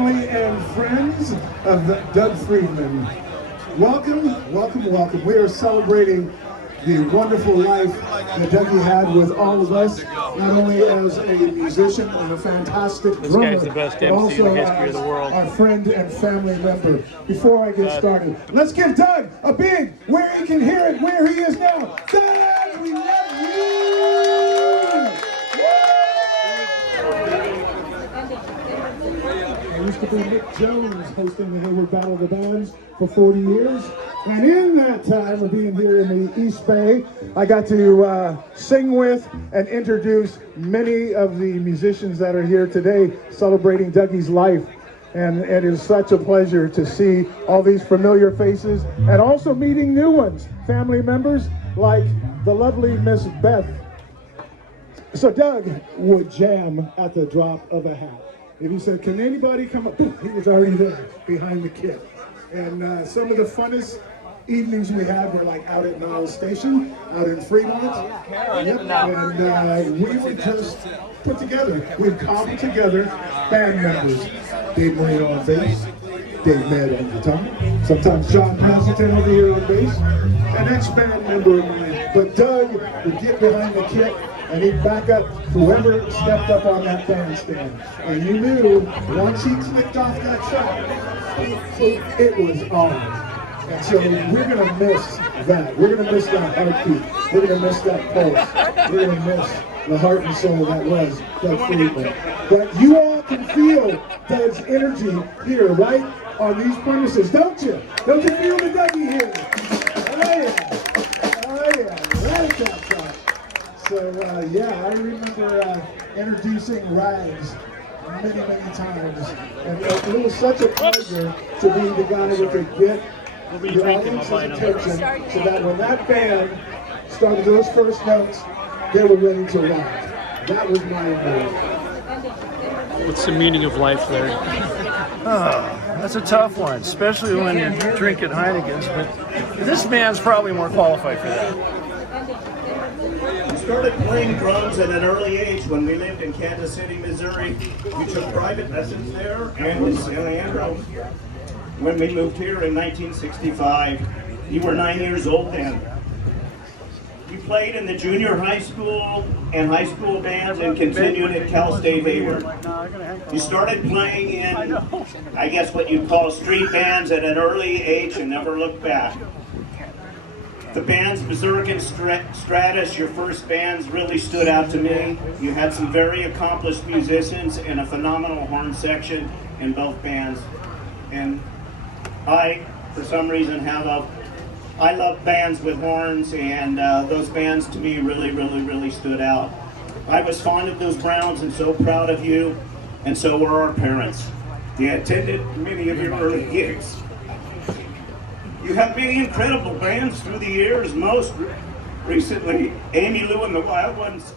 family and friends of Doug Freedman. Welcome, welcome, welcome. We are celebrating the wonderful life that Dougie had with all of us, not only as a musician and a fantastic drummer, the best but MC also in the history of the world. Our friend and family member. Before I get started, let's give Doug a big, where he can hear it, where he is now. Doug, we love you! It used to be Nick Jones hosting the Hayward Battle of the Bands for 40 years. And in that time of being here in the East Bay, I got to sing with and introduce many of the musicians that are here today celebrating Dougie's life. And it is such a pleasure to see all these familiar faces and also meeting new ones, family members like the lovely Miss Beth. So Doug would jam at the drop of a hat. If he said, can anybody come up? Boom, he was already there behind the kit. And some of the funnest evenings we had were like out at Niles Station, out in Freedman. Yep. And we would just put together, we'd cobble together band members. Dave Moreno on bass, Dave Med on guitar, sometimes John President over here on bass, an ex-band member of mine. But Doug would get behind the kit and he'd back up whoever stepped up on that bandstand. And you knew once he clicked off that shot, it was on. And so we're gonna miss that. We're gonna miss that heartbeat. We're gonna miss that pulse. We're gonna miss the heart and soul that was Doug Freedman. But you all can feel Doug's energy here, right? On these premises, don't you? Don't you feel the Dougie here? Oh yeah. Oh yeah. Right at that shot. So yeah, I remember introducing Rags many, many times. And it was such a pleasure to be the guy that could get the audience's attention so that when that band started those first notes, they were ready to rock. That was my goal. What's the meaning of life, Larry? Oh, that's a tough one, especially when you're drinking Heineken's, but this man's probably more qualified for that. We started playing drums at an early age when we lived in Kansas City, Missouri. We took private lessons there and in San Leandro. When we moved here in 1965, you were 9 years old then. We played in the junior high school and high school bands and continued at Cal State Hayward. You started playing in, I guess what you'd call street bands at an early age and never looked back. The bands Berserk and Stratus, your first bands, really stood out to me. You had some very accomplished musicians and a phenomenal horn section in both bands. And I, for some reason, I love bands with horns, and those bands to me really stood out. I was fond of those Browns and so proud of you, and so were our parents. They attended many of your early gigs. You have many incredible bands through the years, most recently Amy Lou and the Wild Ones.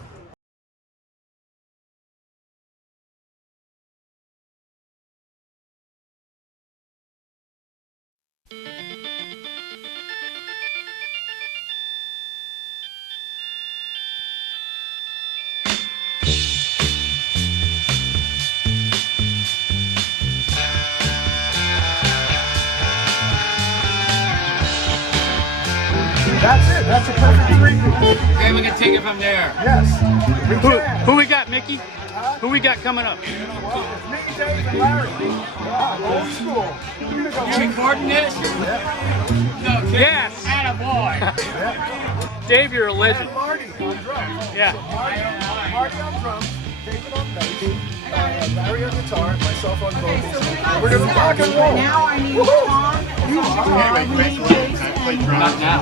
That's it. That's a perfect three. Okay, we can take it from there. Yes. Who we got, Mickey? Who we got coming up? Well, it's me, Dave, and Larry. Old school. You recording this? No, yes. Attaboy. Dave, you're a legend. And Marty on drums. Yeah. So Marty on drums, David on bass, Larry on guitar, and myself on vocals. We're gonna rock and roll. Now I need Tom. Not now.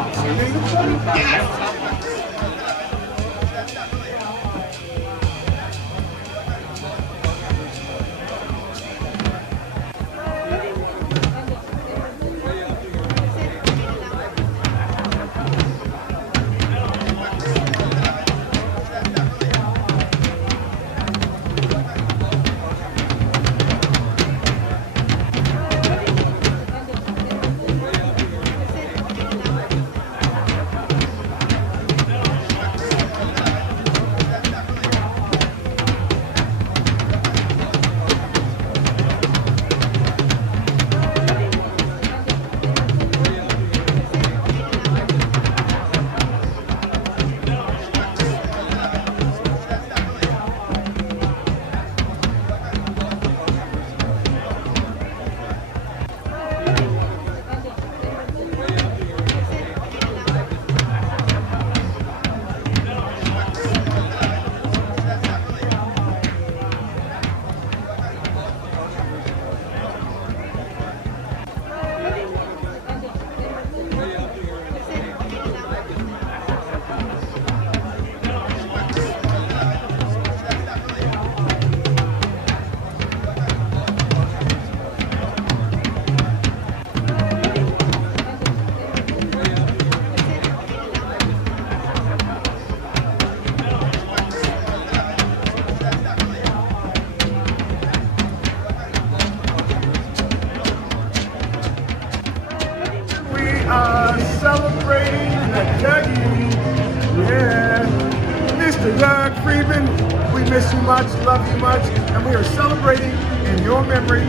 Doug Freedman, we miss you much, love you much, and we are celebrating in your memory.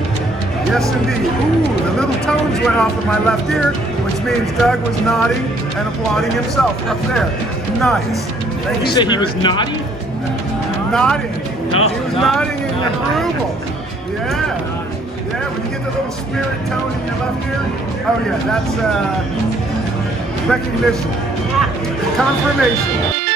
Yes, indeed. Ooh, the little tones went off in my left ear, which means Doug was nodding and applauding himself up there. Nice. Thank You say he was naughty? nodding. No, He was nodding in your approval. Yeah. Yeah, when you get the little spirit tone in your left ear, oh yeah, that's recognition. Confirmation.